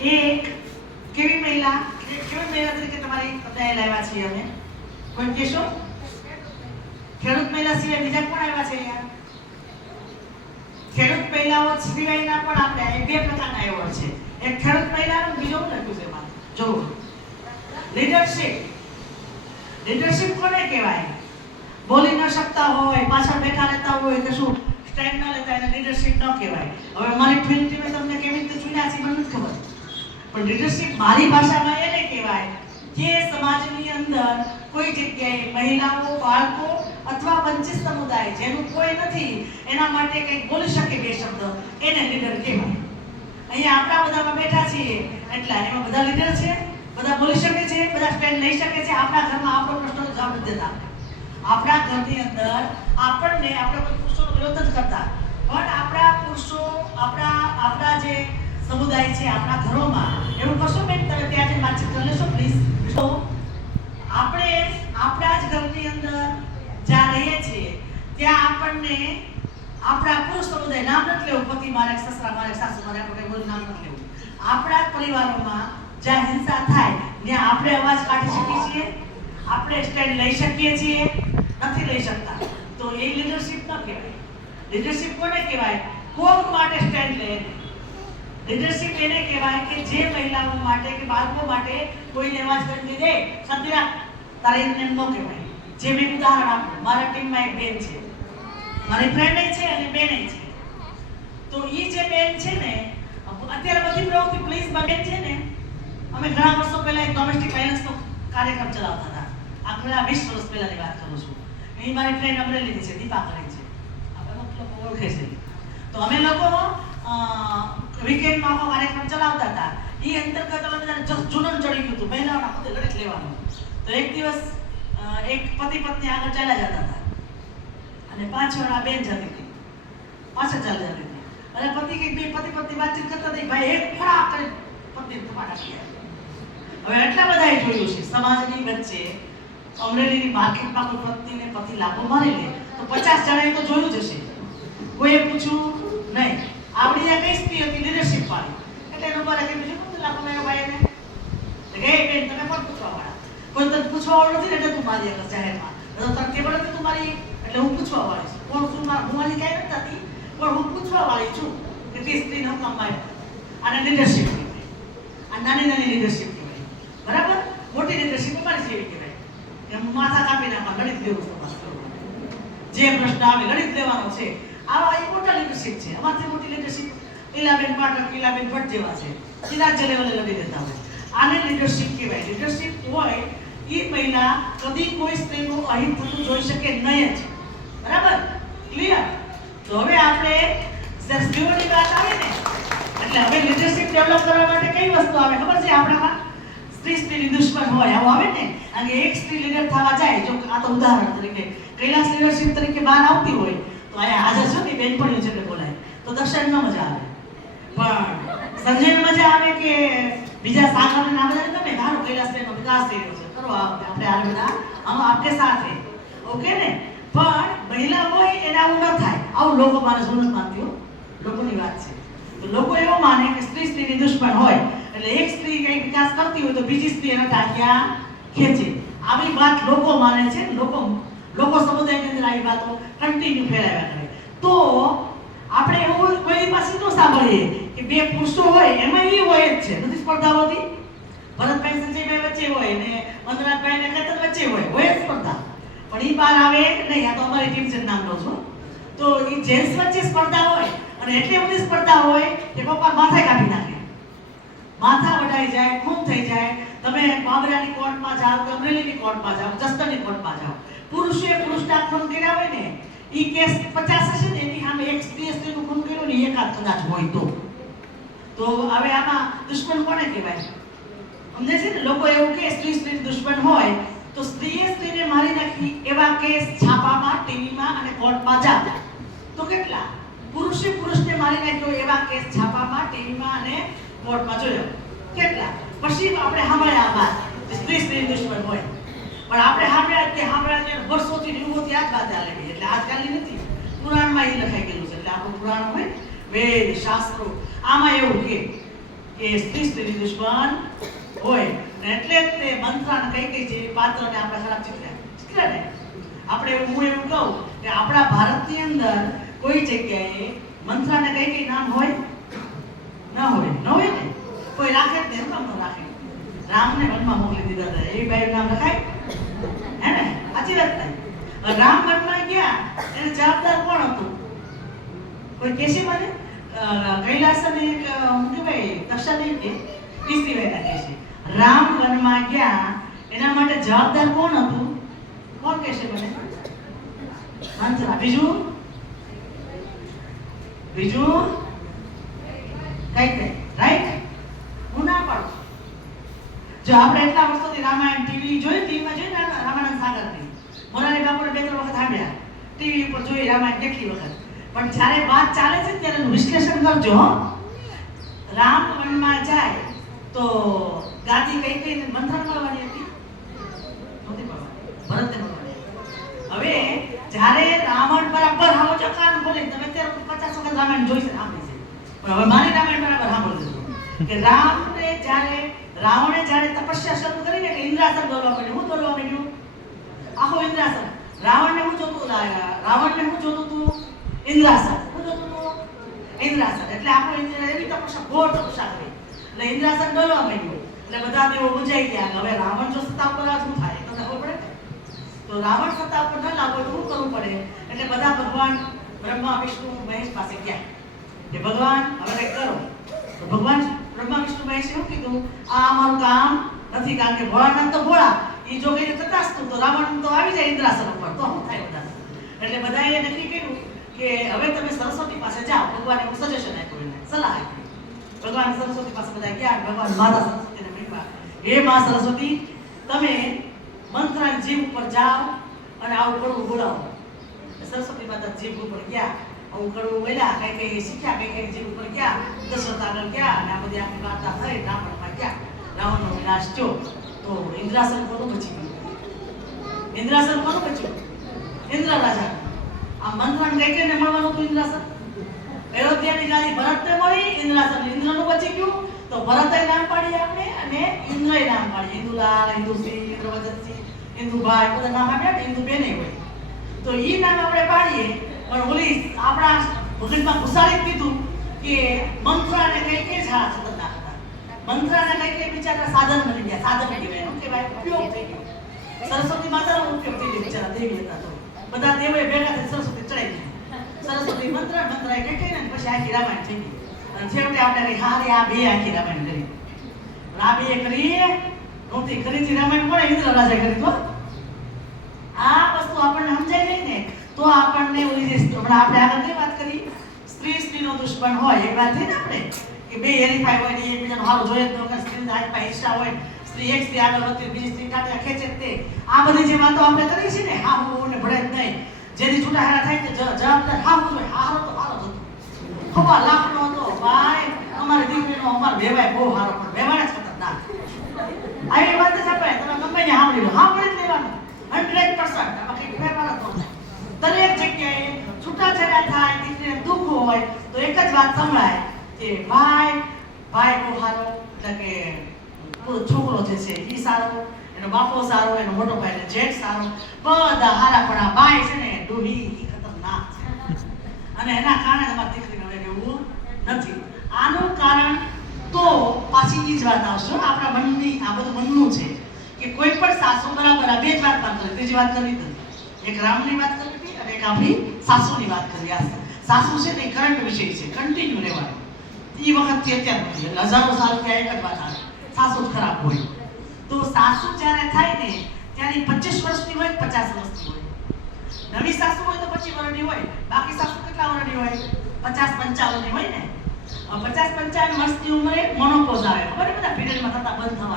એક કેવી મહિલા તરીકે તમારી તમને લાવ્યા છીએ અમે? કોઈ કહેશો? ખેડૂત મહિલા સિવાય બીજા કોણ આવ્યા છે અહીંયા? ખેડૂત મહિલાઓ સિવાયના પણ આપણે બે પ્રકારના એવોર્ડ છે. એક ખેડૂત મહિલાનું, બીજો હું લખ્યું છે એમાં જો લીડરશિપ. લીડરશિપ કોને કહેવાય? બોલી ન શકતા હોય, પાછળ બેઠા રહેતા હોય, કે શું સ્ટેન્ડ ન લેતા એને લીડરશિપ ન કહેવાય. હવે મારી ફિલ્મ ટીમે તમને કેવી રીતે ચૂન્યા છે મને નથી ખબર, પણ લીડરશિપ મારી ભાષામાં એને કહેવાય જે સમાજની અંદર કોઈ જગ્યાએ મહિલાઓ, બાળકો અથવા વંચિત સમુદાય જેનું કોઈ નથી એના માટે કંઈક બોલી શકે બે શબ્દ, એને લીડર કહેવાય. અહીંયા આપણા બધામાં બેઠા છીએ એટલા એમાં બધા લીડર છે, બધા બોલી શકે છે, બધા સ્ટેન્ડ લઈ શકે છે. આપણા ઘરમાં આપણો પ્રશ્નનો જવાબ નથી દેતા. આપણા ઘરની અંદર આપણે કોઈ પુરુષોનો વિરોધ જ કરતા, પણ આપણા પુરુષો, આપણા જે સમુદાય છે આપણા ઘરોમાં એવું કરશો બેન, તમે ત્યાં જઈને વાતચીત કરી લેશો પ્લીઝ. તો આપણે આપણા જ ઘરની અંદર જ્યાં રહીએ છીએ ત્યાં આપણને આપણા પુરુષ સમુદાય, નામ નથી લેવું, પતિ મારે, સસરા મારે, સાસુ મારે, આપણે કોઈ નામ નથી લેવું, આપણા જ પરિવારોમાં જ્યાં હિંસા થાય ત્યાં આપણે અવાજ કાઢી શકીએ છીએ, આપણે સ્ટેન્ડ લઈ શકીએ છીએ, નથી લઈ શકતા, તો એ લીડરશિપ ન કહેવાય. લીડરશિપ કોને કહેવાય? કોક માટે સ્ટેન્ડ લે. લીડરશિપ એને કહેવાય કે જે મહિલાઓ માટે કે બાળકો માટે કોઈને અવાજ કરી દે, સતીરા તારે એમને ન કહેવાય. જે મેં ઉદાહરણ આપ્યું, મારા ટીમમાં એક બેન છે, મારી ફ્રેન્ડ છે અને બેન છે. તો એ જે બેન છે ને, અત્યારે બધી પ્રવૃત્તિ પ્લીઝ બેન છે ને, અમે ઘણા વર્ષો પહેલા એક ડોમેસ્ટિક વાયલન્સનો કાર્યક્રમ ચલાવતા હતા. આખલા 20 વર્ષ પહેલાની વાત કરું છું. એ મારી ફ્રેન્ડ અમરેલીની છે, દીપા કરીને છે, આપણે લોકો ઓળખે છે. તો અમે લોકો વીકેન્ડમાં આખો કાર્યક્રમ ચલાવતા હતા. એ અંતર્ગત અમે બધાને જુનન ચડી ગયું હતું, મહિલાઓના ખુદ લડત લેવાનું. તો એક દિવસ એક પતિ પત્ની આગળ ચાલ્યા જતા હતા અને પાછળ આ બેન જતી હતી, પાછળ ચાલી જતી હતી. અને પતિ બે પતિ પત્ની વાતચીત કરતા હતા, ભાઈ એક ફડાક કરી પત્ની ધમાડા કર્યા. હવે એટલા બધાએ જોયું છે સમાજની વચ્ચે અમરેલીની માર્કેટમાં કોઈ પત્નીને પતિ લાભો મારી લે તો 50 જણાએ તો જોયું જ હશે. કોઈએ પૂછ્યું નહીં, આવડી આ કઈ સ્ત્રી હતી લીડરશિપ વાળી, એટલે એનો પર કે બીજું કોણ લાભો માર્યો ભાઈને, કે એ બેન તમે કોણ પૂછવા વાળા, કોઈ તને પૂછવા વાળું નથી એટલે તું મારી આગળ જાહેરમાં, તો તને કેવળ હતી તું મારી એટલે હું પૂછવા વાળી છું. કોણ છું? હું મારી કઈ નથી થતી, પણ હું પૂછવા વાળી છું કે તે સ્ત્રીને હું કામ માર્યો. આને લીડરશિપ કહેવાય. આ નાની નાની લીડરશિપ કહેવાય, બરાબર. મોટી લીડરશિપ અમારી જેવી કહેવાય કે હું માથા કાપી નાખવા લડી દેવું છું, જે પ્રશ્ન આવે લડી લેવાનો છે. આવા એ મોટા લીડરશિપ છે. અમારથી મોટી લીડરશિપ ઇલાબેન પાઠક, ઇલાબેન ભટ્ટ જેવા છે, જે રાજ્ય લેવલે લડી દેતા હોય. આને લીડરશિપ કહેવાય. લીડરશિપ હોય એ મહિલા કદી કોઈ સ્ત્રીનું અહિત થતું જોઈ શકે નહીં જ, બરાબર, ક્લિયર. તો હવે આપણે સ્ત્રીઓની વાત આવે ને એટલે હવે લીડરશિપ ડેવલપ કરવા માટે કઈ વસ્તુ આવે ખબર છે આપણામાં? સ્ત્રીની દુશ્મન હોય આવું આવે ને, અને એક સ્ત્રી લીડર થવા જાય, જો આ તો ઉદાહરણ તરીકે કૈલાસ લીડરશિપ તરીકે બહાર આવતી હોય તો અહીંયા હાજર છો ને બેનપણીઓ છે બોલાય તો દર્શન ન મજા આવે, પણ સંજયને મજા આવે કે બીજા સાગરને ના મજા આવે. તમે ધારો કૈલાસનો વિકાસ થઈ રહ્યો છે, કરો આપણે આ બધા આમ આપણે સાથે, ઓકે ને. પણ મહિલા હોય એને આવું ન થાય, આવું લોકો માને સુનત માનતી હો, લોકોની વાત છે. તો લોકો એવું માને કે સ્ત્રીની દુશ્મન હોય એટલે એક સ્ત્રી કઈ વિકાસ કરતી હોય તો બીજી સ્ત્રી એના ટાંક્યા ખેંચે. આવી વાત લોકો માને છે. લોકો સમુદાયની અંદર આવી વાતો કન્ટિન્યુ ફેલાવ્યા કરે. તો આપણે એવું કોઈ પાસે ન સાંભળીએ કે બે પુરુષો હોય એમાં એ હોય જ છે, નથી સ્પર્ધા હોતી. ભરતભાઈ સંજયભાઈ વચ્ચે હોય ને મંદરાજભાઈ ને કેતન વચ્ચે હોય જ સ્પર્ધા, પણ એ બહાર આવે નહીં. આ તો અમારી ટીમ છે, નામ લો છો. તો એ જેન્ટ્સ વચ્ચે સ્પર્ધા હોય અને એટલી બધી સ્પર્ધા હોય કે પપ્પા માથે કાઢી નાખે, માથા વઢાઈ જાય, ખૂન થઈ જાય. તમે બાબરાની કોર્ટમાં જાઓ કે અમરેલીની કોર્ટમાં જાઓ, જસદણની કોર્ટમાં જાઓ, પુરુષે પુરુષના ખૂન કર્યા હોય ને એ કેસ 50 હશે ને એની સામે એક સ્ત્રીનું ખૂન કર્યું ને એકાદ કદાચ હોય તો હવે આમાં દુશ્મન કોને કહેવાય? અમને છે ને લોકો એવું કે સ્ત્રીની દુશ્મન હોય તો સ્ત્રીને મારી નાખી એવા કેસ છાપામાં, ટીવીમાં અને કોર્ટમાં જાઓ તો કેટલા? પુરુષે પુરુષને મારી નાખ્યો એવા કેસ છાપામાં, ટીવીમાં અને કોર્ટમાં જોયો કેટલા? પછી આપણે સાંભળ્યા વાત સ્ત્રી દુશ્મન હોય, પણ આપણે સાંભળ્યા વર્ષોથી યુગોથી આ જ વાત ચાલેલી, એટલે આજકાલની નથી, પુરાણમાં એ લખાઈ ગયેલું છે. એટલે આપણું પુરાણ હોય, વેદ શાસ્ત્રો, આમાં એવું કે કે સ્ત્રીની દુશ્મન હોય. એટલે જ તે મંત્રાને કઈ જેવી પાત્રને આપણે ખરાબ ચીકર્યા ને. આપણે હું એવું કહું કે આપણા ભારતની અંદર કોઈ જગ્યાએ મંત્રાને કઈ નામ હોય ન હોય ને. કોઈ રાખે જ નહીં, ન રાખે. રામને વનમાં મોકલી દીધા હતા, એવી બાઈનું નામ લખાય હે ને? સાચી વાત નહીં? રામ વનમાં ગયા એને જવાબદાર કોણ હતું? કોઈ કેસી મને કૈલાસને એક શું કહેવાય દક્ષાની કે ઈસ્તીવાયના કહેશે. રામ વનમાં ગયા એના માટે જવાબદાર કોણ હતું? કોણ કહેશે મને? મંત્રા. બીજું કઈ રાઈટ? હું ના પાડું. જો આપણે એટલા વર્ષોથી રામાયણ ટીવીમાં જોઈ ને રામાનંદ સાગરની મોરારી બાપુને 2-3 વખત સાંભળ્યા, ટીવી ઉપર જોઈ રામાયણ કેટલી વખત. પણ જ્યારે વાત ચાલે છે ત્યારે એનું વિશ્લેષણ કરજો. રામ વનમાં જાય તો ગાદી કઈ મંથન મળવાની હતી? નહોતી મળવાની, ભરતને મળવાની. હવે જ્યારે રાવણ બરાબર હાવો જો કાન બોલે, તમે અત્યારે 50 વખત રામાયણ જોઈ છે, સાંભળી છે, પણ હવે મારી રામાયણ બરાબર સાંભળી લેજો કે રાવણે જ્યારે તપસ્યા શરૂ કરીને કે ઇન્દ્રાસન દોરવા માંડ્યું. હું દોરવા માંડ્યું? આખો ઇન્દ્રાસન. રાવણને હું જોતું હતું? ઇન્દ્રાસન. હું જોતું હતું? ઇન્દ્રાસન. એટલે આખો એવી તપસ્યા ઘોર તપસ્યા કરી એટલે ઇન્દ્રાસન દોરવા માંડ્યું. એટલે બધા દેવો મૂંઝાઈ ગયા. હવે રાવણ જો સત્તા ઉપર શું થાય? તમને ખબર પડે? તો રાવણ સત્તા ઉપર ન લાવો તો શું કરવું પડે? એટલે બધા ભગવાન બ્રહ્મા વિષ્ણુ મહેશ પાસે ગયા કે ભગવાન હવે કંઈક કરો. તો ભગવાન બ્રહ્મા વિષ્ણુ મહેશે શું કીધું? આ અમારું કામ નથી, કારણ કે ભોળાનાથ તો ભોળા, એ જો કઈ તથાસ્તુ તો રાવણ તો આવી જાય ઇન્દ્રાસન ઉપર, તો શું થાય બધા? એટલે બધાએ નક્કી કર્યું કે હવે તમે સરસ્વતી પાસે જાઓ. ભગવાને એવું સજેશન આપ્યું, એને સલાહ આપી. ભગવાન સરસ્વતી પાસે બધા ગયા. ભગવાન માતા સરસ્વતીને મળ્યા. હે માં સરસ્વતી, તમે મંત્રાની જીભ ઉપર જાઓ અને આવું કડવું બોલાવો. સરસ્વતી માતા જીભ ઉપર ગયા, આવું કડવું બોલ્યા, કઈ શીખ્યા, કઈ જીભ ઉપર ગયા, દશરથ આગળ ગયા અને આ બધી આખી વાર્તા થઈ. રાવણમાં ગયા, રાવણનો વિનાશ થયો. તો ઇન્દ્રાસન કોનું બચી ગયું? ઇન્દ્રાસન કોનું બચ્યું? ઇન્દ્ર રાજા. આ મંત્રાને કઈ મળવાનું હતું ઇન્દ્રાસન? અયોધ્યાની ગાદી ભરતને મળી, ઇન્દ્રાસન ઇન્દ્રનું બચી ગયું. તો ભરતે નામ પાડી આપણે અને ઇન્દ્રએ નામ પાડી. ઇન્દુલાલ, ઇન્દુસિંહ, ઇન્દ્રવદનસિંહ, ઇન્દુભાઈ બધા નામ આપ્યા. ઇન્દુબેન હોય તો ઈ નામ આપણે પાડીએ. પણ ઓલી આપણા ભગતમાં ઘુસાડી દીધું કે મંત્રાને કઈ ઝાડા ખતરનાક હતા. મંત્રાને કઈ બિચારા સાધન બની ગયા. સાધન કહેવાય, શું કહેવાય? ઉપયોગ થઈ ગયો. સરસ્વતી માતાનો ઉપયોગ થઈ ગયો. બિચારા દેવી હતા તો બધા દેવોએ ભેગા થઈ સરસ્વતી ચડાવી દીધી. સરસ્વતી મંત્રાએ કઈ ને પછી આખી રામાયણ થઈ ગઈ. અને છેવટે આપણે હારે આ બે આખી રામાયણ કરી. આ બે કરી નહોતી કરી રામાયણ કોણે? ઇન્દ્ર રાજાએ કરી. તો આ વસ્તુ આપણને સમજાય નહીં ને તો આપણને ઓલી જે હમણાં આપણે આગળ કઈ વાત કરી, સ્ત્રીનો દુશ્મન હોય એ વાત થઈ ને આપણે કે બે હેરીફાઈ હોય ને એકબીજાનો હાલો જોઈએ જ ન કરે. સ્ત્રીના હાથમાં ઈચ્છા હોય, સ્ત્રી એક સ્ત્રી આગળ વધતી બીજી સ્ત્રી કાઢ્યા ખેંચે તે આ બધી જે વાતો આપણે કરી છે ને, હા હું ને ભળે જ નહીં. જેની છૂટાહારા થાય છે જવાબદાર હા હું જોઈએ. હારો તો હારો હતો, ખબર લાખનો હતો ભાઈ. અમારી દીકરીનો અમાર વેવાય બહુ હારો, પણ વેવાય જ ખતરનાક. આવી વાત જ આપણે તમે ગમે ને સાંભળી લો, સાંભળી જ લેવાનું 100%. આમાં કંઈક ફેરફાર જ ન થાય. દરેક જગ્યાએ છૂટાછેડા થાય, દીકરીને દુઃખ હોય તો એક જ વાત સંભળાય કે ભાઈ બહુ સારો, એટલે કે છોકરો જે છે એ સારો, એનો બાપો સારો, એનો મોટો ભાઈ જેઠ સારો, બધા સારા. પણ આ બાઈ છે ને ડોહી ખતરનાક છે અને એના કારણે તમારી દીકરીને હવે એવું નથી. આનું કારણ તો પાછી એ જ વાત આવશે આપણા મનની. આ બધું મનનું છે કે કોઈ પણ સાસુ બરાબર આ બે જ વાત કરી. ત્રીજી વાત કરવી નથી. એક રામની વાત કરવી હતી અને એક આપણી સાસુની વાત કરી. આ સાસુ છે ને કરંટ વિષય છે, કન્ટિન્યુ રહેવાનું. એ વખતથી અત્યાર નથી, એટલે હજારો સાલ ત્યાં એક જ વાત આવે, સાસુ જ ખરાબ હોય. તો સાસુ જ્યારે થાય ને ત્યારે 25 વર્ષની હોય, 50 વર્ષની હોય. નવી સાસુ હોય તો 25 વર્ષની હોય, બાકી સાસુ કેટલા વર્ષની હોય? 50-55 ની હોય ને. 50-55 વર્ષની ઉંમરે મોનોપોઝ આવે. ખબર બધા પીરિયડમાં થતા બંધ થવા